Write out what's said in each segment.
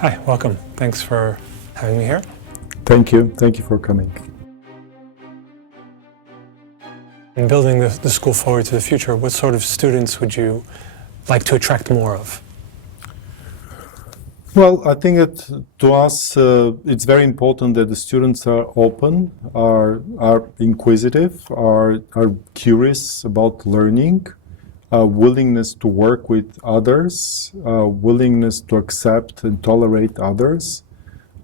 Hi, welcome. Thanks for having me here. Thank you. Thank you for coming. In building the school forward to the future, what sort of students would you like to attract more of? Well, I think that to us, it's very important that the students are open, are inquisitive, are curious about learning, willingness to work with others, willingness to accept and tolerate others.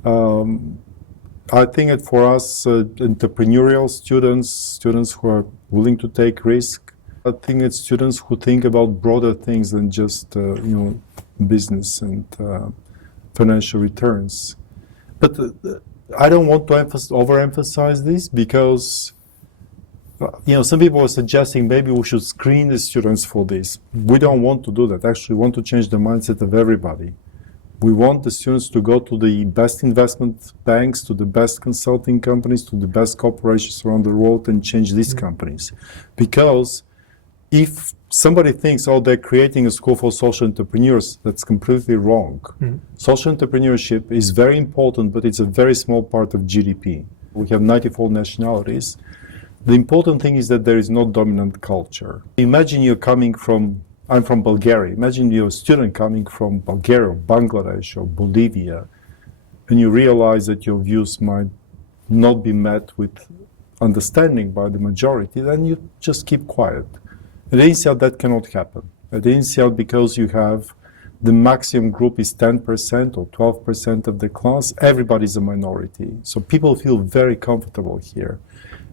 I think that for us, entrepreneurial students who are willing to take risk, I think it's students who think about broader things than just business and financial returns. But I don't want to overemphasize this because some people are suggesting maybe we should screen the students for this. We don't want to do that. Actually, we want to change the mindset of everybody. We want the students to go to the best investment banks, to the best consulting companies, to the best corporations around the world and change these companies. Because if somebody thinks, oh, they're creating a school for social entrepreneurs, that's completely wrong. Social entrepreneurship is very important, but it's a very small part of GDP. We have 94 nationalities. The important thing is that there is no dominant culture. Imagine you're coming from, I'm from Bulgaria. Imagine you're a student coming from Bulgaria, or Bangladesh, or Bolivia, and you realize that your views might not be met with understanding by the majority, then you just keep quiet. At INSEAD, that cannot happen. At INSEAD, because you have the maximum group is 10% or 12% of the class, everybody's a minority. So people feel very comfortable here.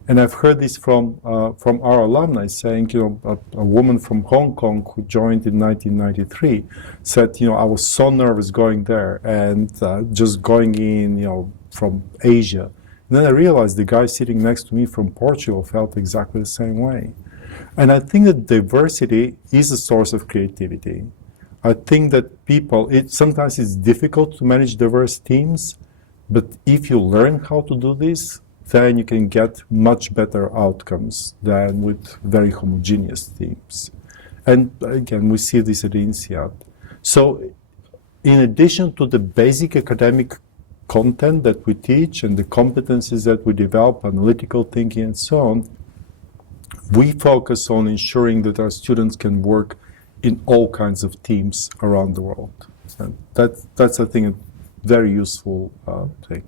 And I've heard this from our alumni saying, a woman from Hong Kong who joined in 1993 said, I was so nervous going there and just going in, from Asia. And then I realized the guy sitting next to me from Portugal felt exactly the same way. And I think that diversity is a source of creativity. I think that sometimes it's difficult to manage diverse teams, but if you learn how to do this, then you can get much better outcomes than with very homogeneous teams. And again, we see this at INSEAD. So in addition to the basic academic content that we teach and the competencies that we develop, analytical thinking and so on, we focus on ensuring that our students can work in all kinds of teams around the world. And that's I think, a very useful thing.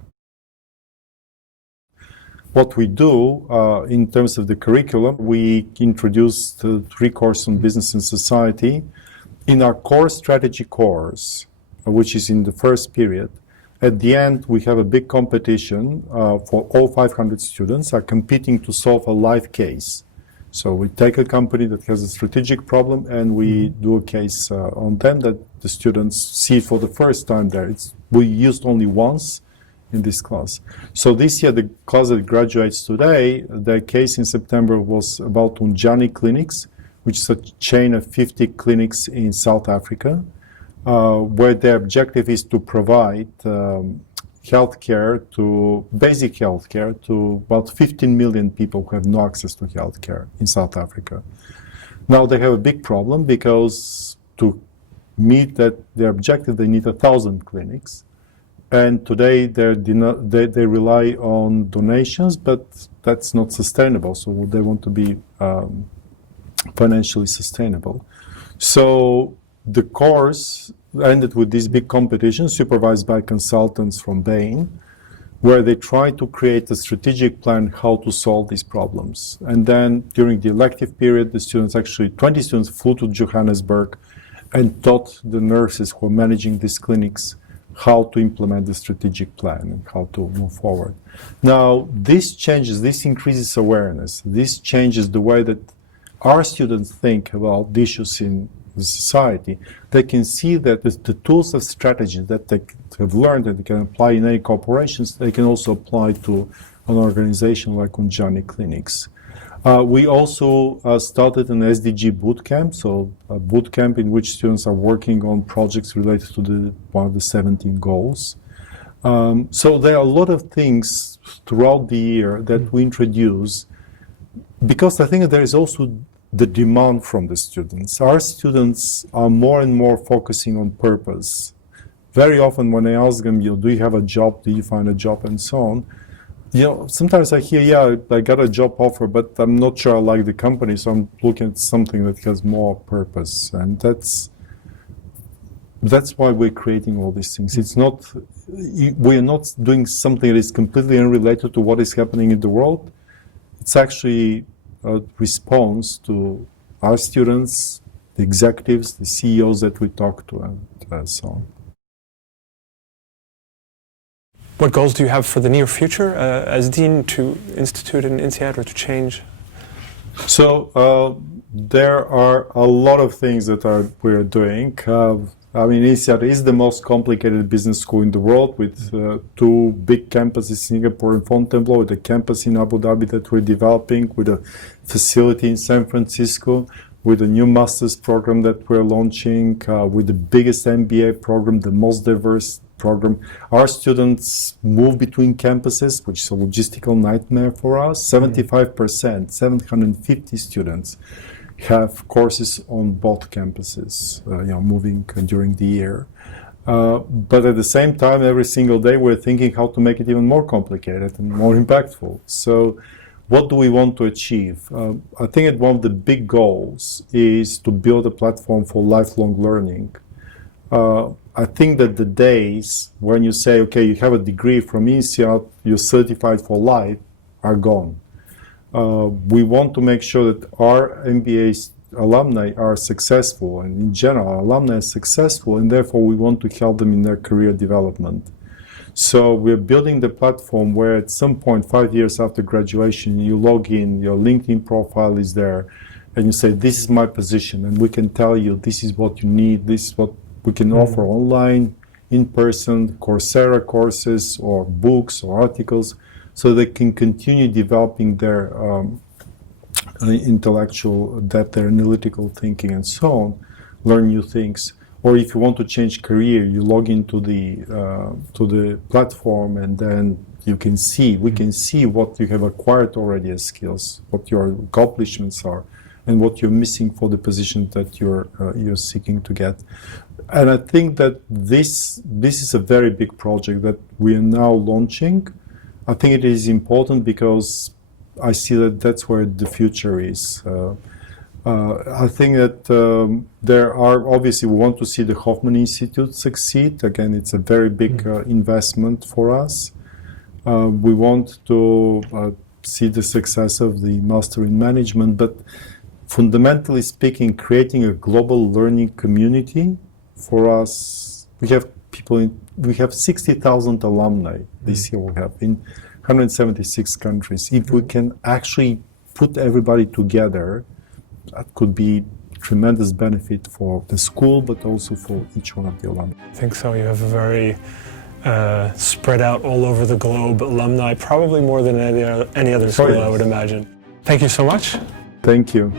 What we do in terms of the curriculum, we introduced 3 courses on business and society. In our core strategy course, which is in the first period, at the end we have a big competition for all 500 students are competing to solve a live case. So we take a company that has a strategic problem and we do a case on them that the students see for the first time there. We used only once in this class. So this year, the class that graduates today, their case in September was about Unjani Clinics, which is a chain of 50 clinics in South Africa, where their objective is to provide basic healthcare to about 15 million people who have no access to healthcare in South Africa. Now they have a big problem because to meet their objective, they need 1,000 clinics. And today they rely on donations, but that's not sustainable. So they want to be financially sustainable. So the course ended with this big competition supervised by consultants from Bain, where they try to create a strategic plan how to solve these problems. And then during the elective period, the students 20 students flew to Johannesburg and taught the nurses who are managing these clinics how to implement the strategic plan and how to move forward. Now, this increases awareness. This changes the way that our students think about issues in the society. They can see that the tools of strategy that they have learned that they can apply in any corporations, they can also apply to an organization like Unjani Clinics. We also started an SDG bootcamp, so a bootcamp in which students are working on projects related to one of the 17 goals. So there are a lot of things throughout the year that we introduce, because I think that there is also the demand from the students. Our students are more and more focusing on purpose, very often when I ask them, do you have a job? Do you find a job? And so on. Sometimes I hear, yeah, I got a job offer, but I'm not sure I like the company, so I'm looking at something that has more purpose. And that's why we're creating all these things. It's not, we're not doing something that is completely unrelated to what is happening in the world. It's actually a response to our students, the executives, the CEOs that we talk to, and so on. What goals do you have for the near future as Dean to institute an INSEAD or to change? So there are a lot of things that we're doing. I mean, INSEAD is the most complicated business school in the world with 2 big campuses, Singapore and Fontainebleau, with a campus in Abu Dhabi that we're developing, with a facility in San Francisco, with a new master's program that we're launching, with the biggest MBA program, the most diverse program. Our students move between campuses, which is a logistical nightmare for us. 75%, 750 students have courses on both campuses, moving during the year. But at the same time, every single day, we're thinking how to make it even more complicated and more impactful. So what do we want to achieve? I think that one of the big goals is to build a platform for lifelong learning. I think that the days when you say, okay, you have a degree from INSEAD, you're certified for life, are gone. We want to make sure that our MBA alumni are successful, and in general, alumni are successful, and therefore we want to help them in their career development. So we're building the platform where at some point, 5 years after graduation, you log in, your LinkedIn profile is there, and you say, this is my position, and we can tell you this is what you need, this is what we can offer online, in person, Coursera courses, or books, or articles, so they can continue developing their intellectual depth, their analytical thinking, and so on, learn new things. Or if you want to change career, you log into the platform, and then we can see what you have acquired already as skills, what your accomplishments are, and what you're missing for the position that you're seeking to get. And I think that this is a very big project that we are now launching. I think it is important because I see that that's where the future is. I think that there are, obviously, we want to see the Hoffman Institute succeed. Again, it's a very big investment for us. We want to see the success of the Master in Management, but fundamentally speaking, creating a global learning community for us, we have 60,000 alumni this year. We have in 176 countries. If we can actually put everybody together, that could be tremendous benefit for the school, but also for each one of the alumni. I think so. You have a very spread out all over the globe alumni, probably more than any other school, I would imagine. Thank you so much. Thank you.